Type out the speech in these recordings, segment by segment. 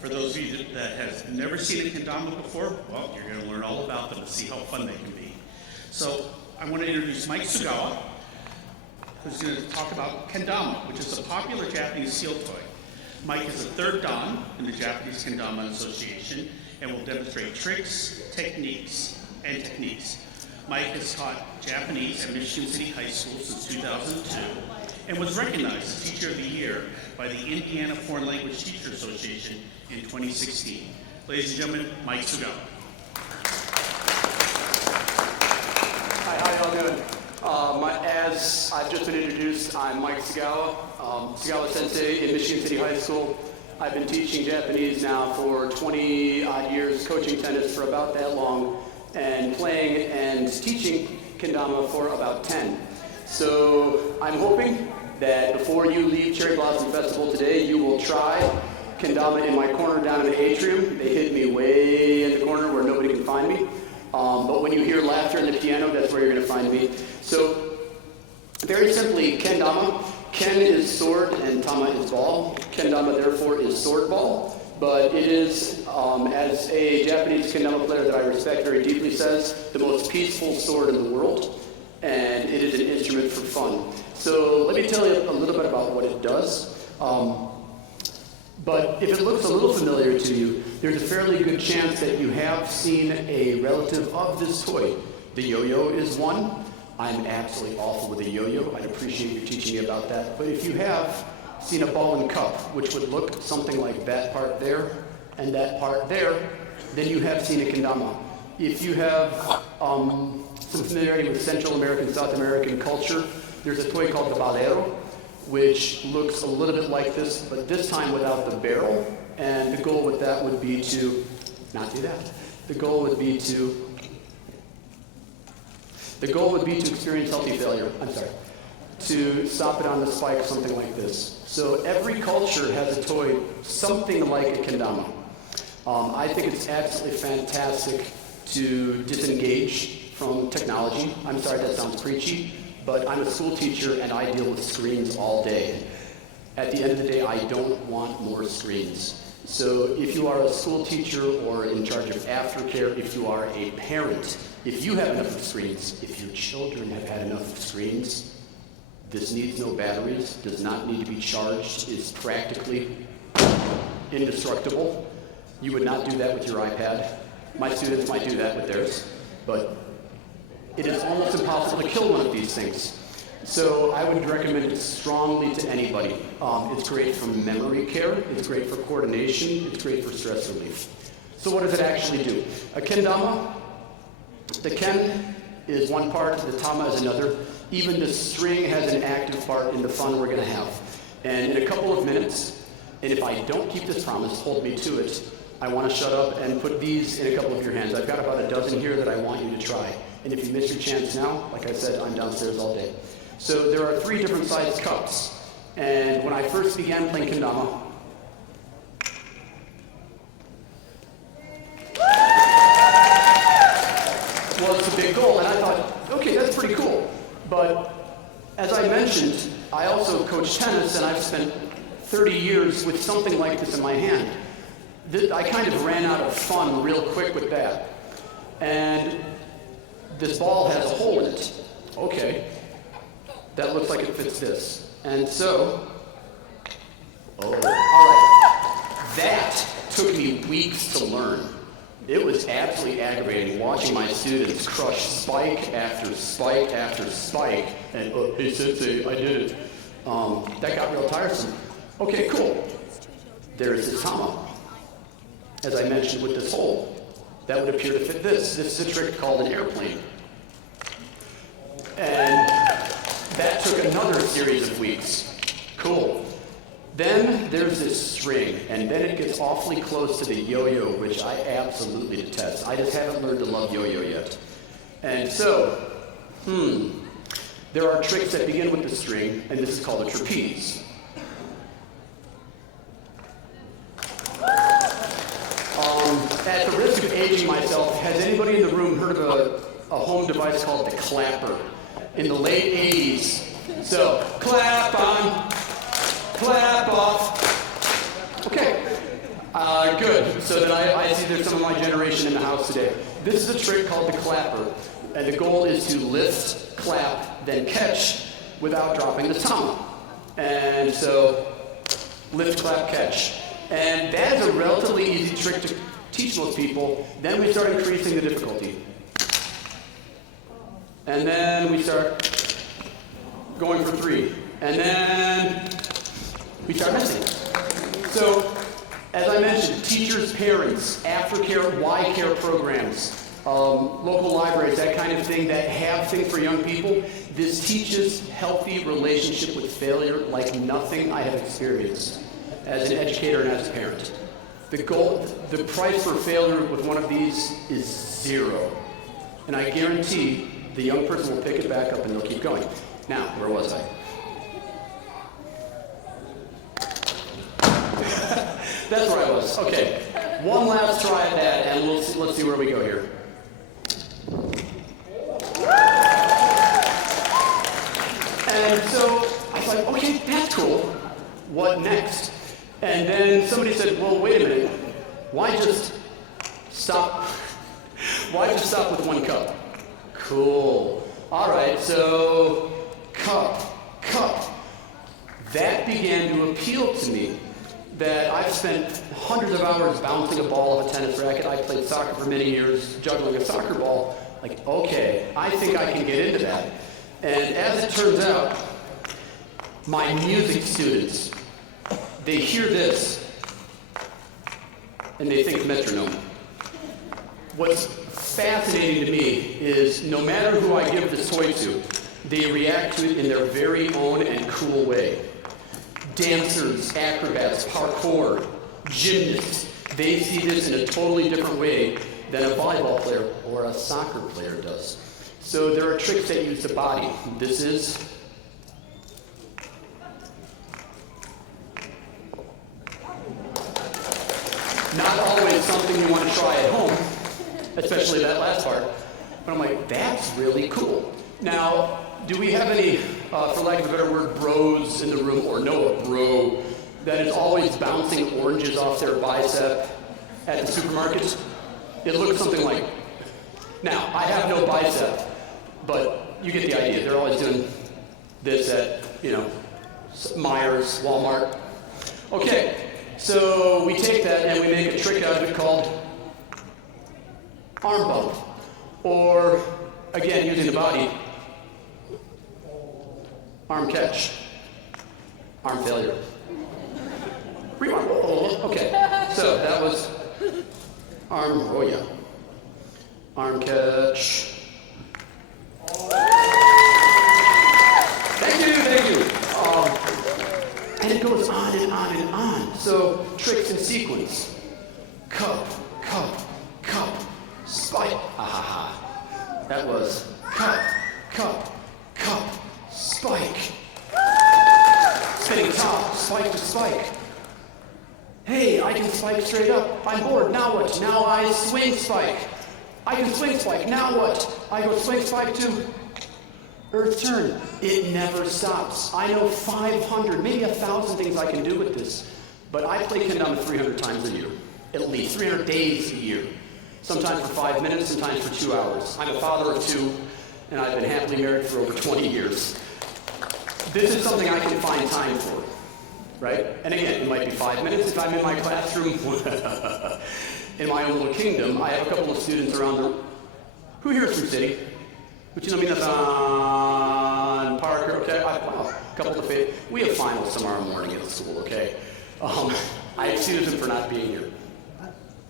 For those of you that have never seen a kendama before, well, you're going to learn all about them and see how fun they can be. So I want to introduce Mike Tsugawa, who's going to talk about kendama, which is a popular Japanese seal toy. Mike is a third dan in the Japanese Kendama Association and will demonstrate tricks, techniques. Mike has taught Japanese at Michigan City High School since 2002 and was recognized as Teacher of the Year by the Indiana Foreign Language Teacher Association in 2016. Ladies and gentlemen, Mike Tsugawa. Hi, how y'all doing? As I've just been introduced, I'm Mike Tsugawa, Tsugawa Sensei in Michigan City High School. I've been teaching Japanese now for 20 odd years, coaching tennis for about that long, and playing and teaching kendama for about 10. So I'm hoping that before you leave Cherry Blossom Festival today, you will try kendama in my corner down in the atrium. They hid me way in the corner where nobody can find me. But when you hear laughter in the piano, that's where you're going to find me. So very simply, kendama. Ken is sword and tama is ball. Kendama, therefore, is sword ball. But it is, as a Japanese kendama player that I respect very deeply says, the most peaceful sword in the world. And it is an instrument for fun. So let me tell you a little bit about what it does. But if it looks a little familiar to you, there's a fairly good chance that you have seen a relative of this toy. The yo-yo is one. I'm absolutely awful with a yo-yo. I'd appreciate you teaching me about that. But if you have seen a ball and cup, which would look something like that part there and that part there, then you have seen a kendama. If you have some familiarity with Central American, South American culture, there's a toy called the balero, which looks a little bit like this, but this time without the barrel. And the goal with that would be to not do that. The goal would be to experience healthy failure. To stop it on the spike, something like this. So every culture has a toy, something like a kendama. I think it's absolutely fantastic to disengage from technology. I'm sorry, that sounds preachy, but I'm a school teacher and I deal with screens all day. At the end of the day, I don't want more screens. So if you are a school teacher or in charge of aftercare, if you are a parent, if you have enough of screens, if your children have had enough of screens, this needs no batteries, does not need to be charged, is practically indestructible. You would not do that with your iPad. My students might do that with theirs, but it is almost impossible to kill one of these things. So I would recommend it strongly to anybody. It's great for memory care, it's great for coordination, it's great for stress relief. So what does it actually do? A kendama, the ken is one part, the tama is another. Even the string has an active part in the fun we're going to have. And in a couple of minutes, and if I don't keep this promise, hold me to it, I want to shut up and put these in a couple of your hands. I've got about a dozen here that I want you to try. And if you miss your chance now, like I said, I'm downstairs all day. So there are 3 different sized cups. And when I first began playing kendama, well, it's a big goal, and I thought, okay, that's pretty cool. But as I mentioned, I also coach tennis, and I've spent 30 years with something like this in my hand. I kind of ran out of fun real quick with that. And this ball has a hole in it. Okay, that looks like it fits this. And so, all right, that took me weeks to learn. It was absolutely aggravating watching my students crush spike after spike after spike, and hey sensei, I did it. That got real tiresome. Okay, cool. There's the tama. As I mentioned with this hole, that would appear to fit this. This is a trick called an airplane. And that took another series of weeks. Cool. Then there's this string, and then it gets awfully close to the yo-yo, which I absolutely detest. I just haven't learned to love yo-yo yet. And so, there are tricks that begin with the string, and this is called a trapeze. At the risk of aging myself, has anybody in the room heard of a home device called the clapper? In the late 80s. So, clap on, clap off. Okay, Good. So then I see there's some of my generation in the house today. This is a trick called the clapper. And the goal is to lift, clap, then catch without dropping the tongue. And so, lift, clap, catch. And that is a relatively easy trick to teach most people. Then we start increasing the difficulty. And then we start going for 3. And then we start missing. So, as I mentioned, teachers, parents, aftercare, Y-care programs, local libraries, that kind of thing that have things for young people. This teaches healthy relationship with failure like nothing I have experienced as an educator and as a parent. The price for failure with one of these is 0. And I guarantee the young person will pick it back up and they'll keep going. Now, where was I? That's where I was. Okay. One last try at that, and let's see where we go here. And so I was like, okay, that's cool. What next? And then somebody said, well, wait a minute. Why just stop? Why just stop with 1 cup? Cool. All right, so cup. That began to appeal to me. That I've spent hundreds of hours bouncing a ball of a tennis racket. I played soccer for many years, juggling a soccer ball. Like, okay, I think I can get into that. And as it turns out, my music students, they hear this, and they think metronome. What's fascinating to me is no matter who I give this toy to, they react to it in their very own and cool way. Dancers, acrobats, parkour, gymnasts, they see this in a totally different way than a volleyball player or a soccer player does. So there are tricks that use the body. This is not always something you want to try at home, especially that last part. But I'm like, that's really cool. Now, do we have any, for lack of a better word, bros in the room, or know a bro that is always bouncing oranges off their bicep at the supermarket? It looks something like, now, I have no bicep, but you get the idea. They're always doing this at, Myers, Walmart. Okay, so we take that and we make a trick out of it called arm bump. Or, again, using the body, arm catch, arm failure. Rewind. Okay, so that was arm, arm catch. Thank you. And it goes on and on and on. So tricks in sequence. Cup, spike. That was cup, spike. Spinning top, spike to spike. Hey, I can spike straight up. I'm bored. Now what? Now I swing spike. I can swing spike. Now what? I go swing spike to earth turn. It never stops. I know 500, maybe 1,000 things I can do with this. But I play kendama 300 times a year. At least 300 days a year. Sometimes for 5 minutes, sometimes for 2 hours. I'm a father of 2, and I've been happily married for over 20 years. This is something I can find time for, right? And again, it might be 5 minutes if I'm in my classroom. In my own little kingdom, I have a couple of students around the... Who here is from City? Parker, okay? Wow, a couple of faith. We have finals tomorrow morning at the school, okay? I excuse them for not being here.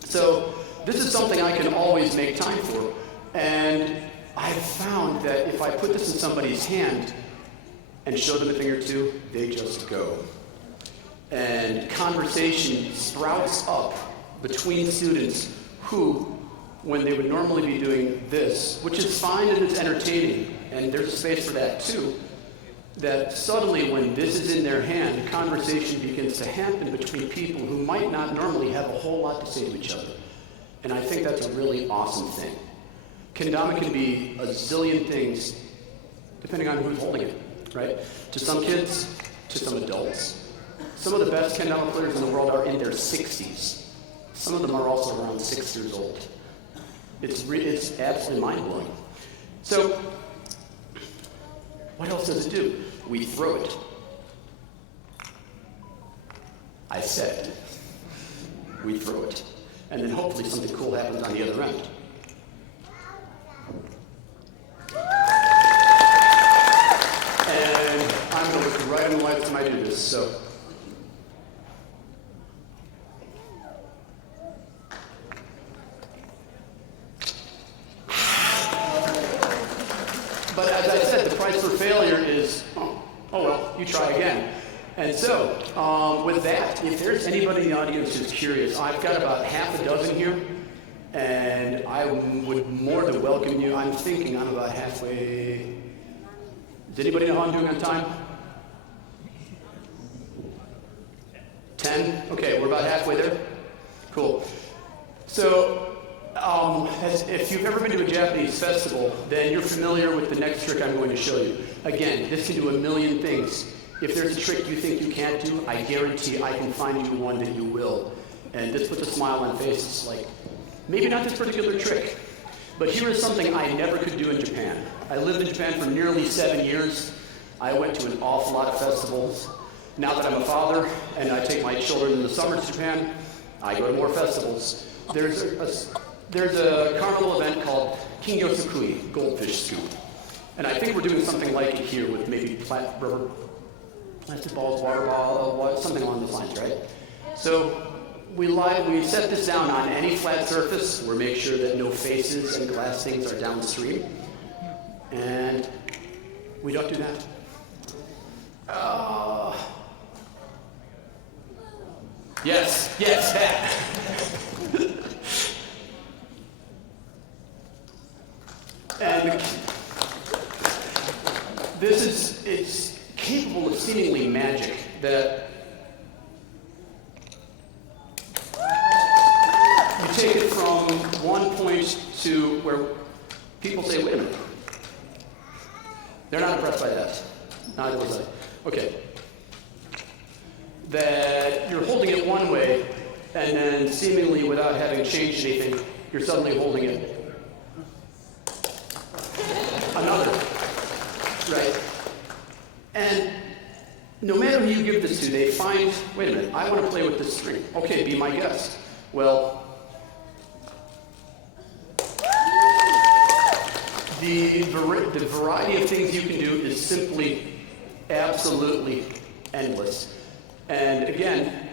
So this is something I can always make time for. And I've found that if I put this in somebody's hand and show them a thing or two, they just go. And conversation sprouts up between students who, when they would normally be doing this, which is fine and it's entertaining, and there's a space for that too, that suddenly when this is in their hand, conversation begins to happen between people who might not normally have a whole lot to say to each other. And I think that's a really awesome thing. Kendama can be a zillion things depending on who's holding it, right? To some kids, to some adults. Some of the best kendama players in the world are in their 60s. Some of them are also around 6 years old. It's absolutely mind-blowing. So, what else does it do? We throw it. I said, we throw it. And then hopefully something cool happens on the other end. And I'm going to look right in the lights when I do this, so. But as I said, the price for failure is, oh well, you try again. And so, with that, if there's anybody in the audience who's curious, I've got about half a dozen here, and I would more than welcome you. I'm thinking I'm about halfway. Does anybody know how I'm doing on time? 10? Okay, we're about halfway there. Cool. So, if you've ever been to a Japanese festival, then you're familiar with the next trick I'm going to show you. Again, this can do a million things. If there's a trick you think you can't do, I guarantee I can find you one that you will. And this puts a smile on faces like, maybe not this particular trick, but here is something I never could do in Japan. I lived in Japan for nearly 7 years. I went to an awful lot of festivals. Now that I'm a father and I take my children in the summer to Japan, I go to more festivals. There's a carnival event called Kingyo Sukui, Goldfish Scoop. And I think we're doing something like it here with maybe rubber plastic balls, water ball, something along those lines, right? So we set this down on any flat surface. We make sure that no faces and glass things are downstream. And we don't do that. Yes, that. And it's capable of seemingly magic that you take it from one point to where people say, wait a minute. They're not impressed by that. Neither was I. Okay. That you're holding it one way, and then seemingly without having changed anything, you're suddenly holding it another. Right? And no matter who you give this to, they find, wait a minute, I want to play with this string. Okay, be my guest. Well, the variety of things you can do is simply absolutely endless. And again,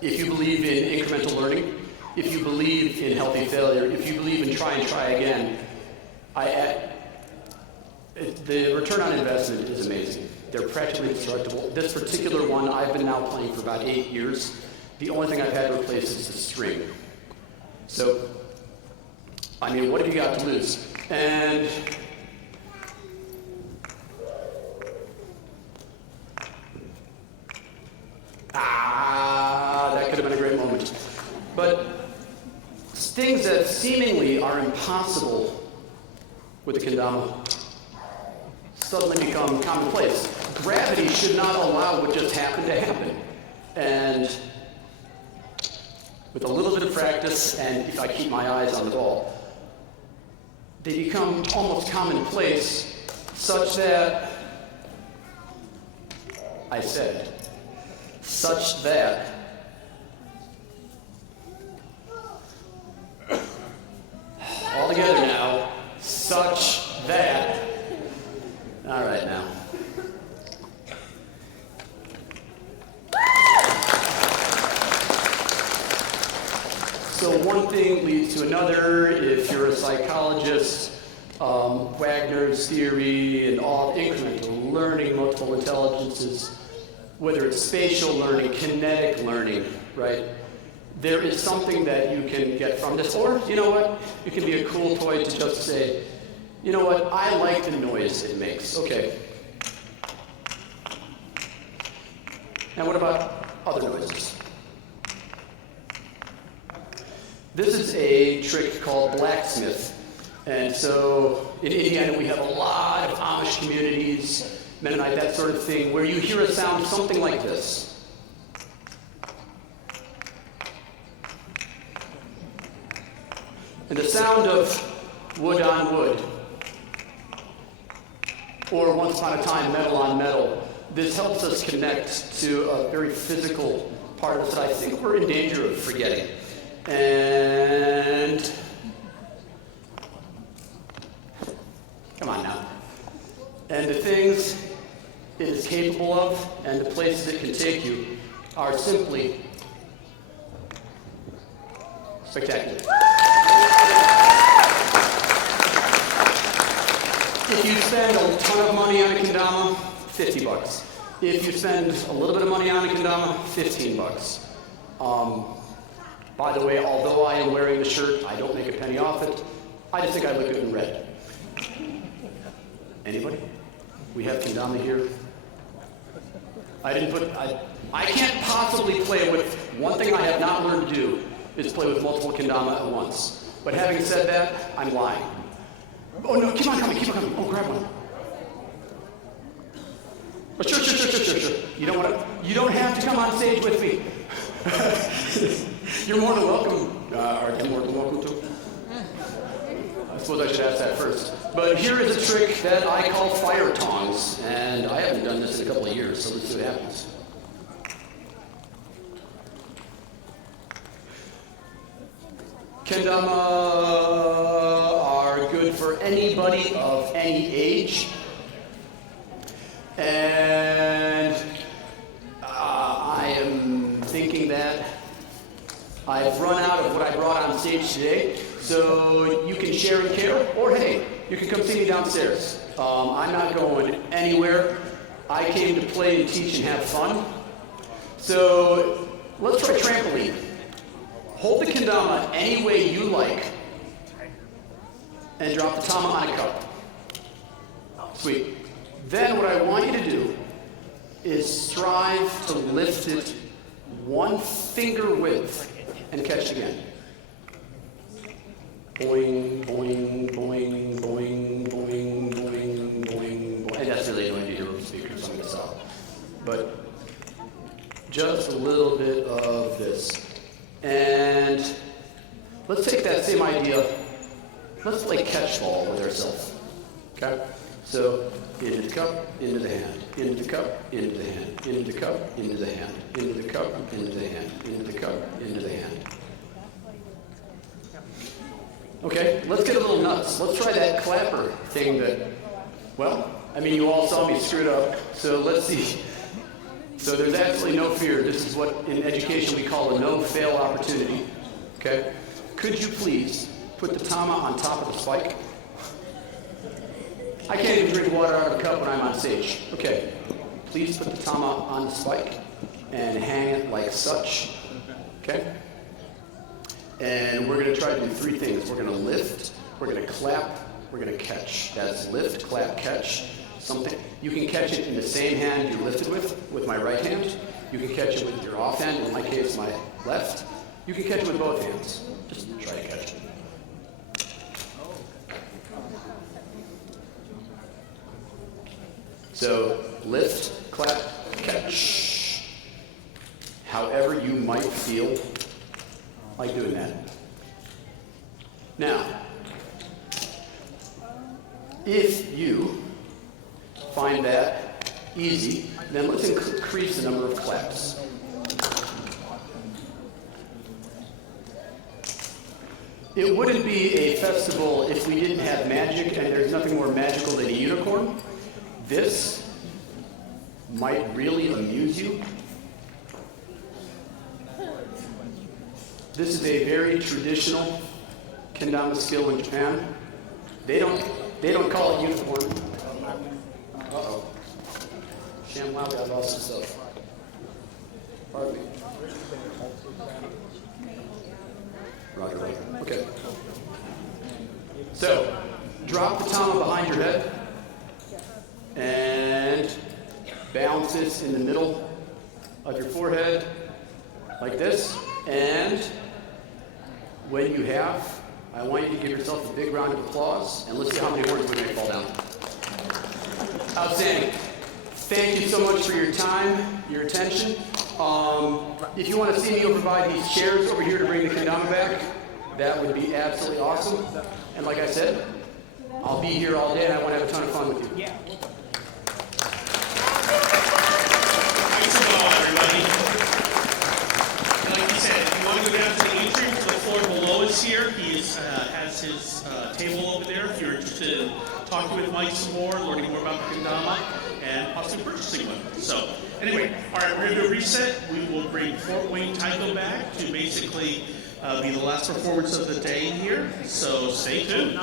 if you believe in incremental learning, if you believe in healthy failure, if you believe in try and try again, the return on investment is amazing. They're practically indestructible. This particular one I've been now playing for about 8 years. The only thing I've had to replace is the string. So, I mean, what have you got to lose? And that could have been a great moment. But things that seemingly are impossible with the kendama suddenly become commonplace. Gravity should not allow what just happened to happen. And with a little bit of practice, and if I keep my eyes on the ball, they become almost commonplace, such that, I said, such that all together now, such that, all right now. So one thing leads to another. If you're a psychologist, Wagner's theory and all incremental learning, multiple intelligences, whether it's spatial learning, kinetic learning, right? There is something that you can get from this. Or, you know what? It can be a cool toy to just say, you know what? I like the noise it makes. Okay. Now what about other noises? This is a trick called blacksmith. And so in Indiana, we have a lot of Amish communities, Mennonite, that sort of thing, where you hear a sound something like this. And the sound of wood on wood, or once upon a time, metal on metal, this helps us connect to a very physical part of us that I think we're in danger of forgetting. And come on now. And the things it is capable of and the places it can take you are simply spectacular. If you spend a ton of money on a kendama, $50. If you spend a little bit of money on a kendama, $15. By the way, although I am wearing the shirt, I don't make a penny off it. I just think I look good in red. Anybody? We have kendama here. I can't possibly play with, one thing I have not learned to do is play with multiple kendama at once. But having said that, I'm lying. Oh no, keep on coming. Oh, grab one. Oh, sure. You don't have to come on stage with me. You're more than welcome. Are you more than welcome to? I suppose I should ask that first. But here is a trick that I call fire tongs, and I haven't done this in a couple of years, so let's see what happens. Kendama are good for anybody of any age. And I am thinking that I've run out of what I brought on stage today, so you can share and care, or hey, you can come see me downstairs. I'm not going anywhere. I came to play and teach and have fun. So let's try trampoline. Hold the kendama any way you like, and drop the tama on a cup. Sweet. Then what I want you to do is strive to lift it one finger width and catch it again. Boing, boing, boing, boing, boing, boing, boing, boing. And that's really going to hear the speakers, so I'm going to stop. But just a little bit of this. And let's take that same idea. Let's play catch ball with ourselves. Okay? So, into the cup, into the hand, into the cup, into the hand, into the cup, into the hand, into the cup, into the hand, into the cup, into the hand. Okay, let's get a little nuts. Let's try that clapper thing that, well, I mean, you all saw me screw it up, so let's see. So there's absolutely no fear. This is what in education we call a no-fail opportunity. Okay? Could you please put the tama on top of the spike? I can't even drink water out of a cup when I'm on stage. Okay. Please put the tama on the spike and hang it like such. Okay? And we're going to try to do three things. We're going to lift, we're going to clap, we're going to catch. That's lift, clap, catch. Something. You can catch it in the same hand you lifted with my right hand. You can catch it with your off hand, in my case, my left. You can catch it with both hands. Just try to catch it. So, lift, clap, catch. However you might feel like doing that. Now, if you find that easy, then let's increase the number of claps. It wouldn't be a festival if we didn't have magic, and there's nothing more magical than a unicorn. This might really amuse you. This is a very traditional kendama skill in Japan. They don't call it unicorn. Uh-oh. Sham wow, I lost himself. Pardon me. Roger. Okay. So, drop the tama behind your head and balance this in the middle of your forehead like this. And when you have, I want you to give yourself a big round of applause, and let's see how many words we may fall down. Outstanding. Thank you so much for your time, your attention. If you want to see me over by these chairs over here to bring the kendama back, that would be absolutely awesome. And like I said, I'll be here all day and I want to have a ton of fun with you. Yeah. Thanks a lot, everybody. And like he said, if you want to go down to the atrium, to the floor below us here, he has his table over there if you're interested in talking with Mike some more, learning more about the kendama, and possibly purchasing one. So, anyway, all right, we're going to do a reset. We will bring Fort Wayne Taiko back to basically be the last performance of the day here. So, stay tuned.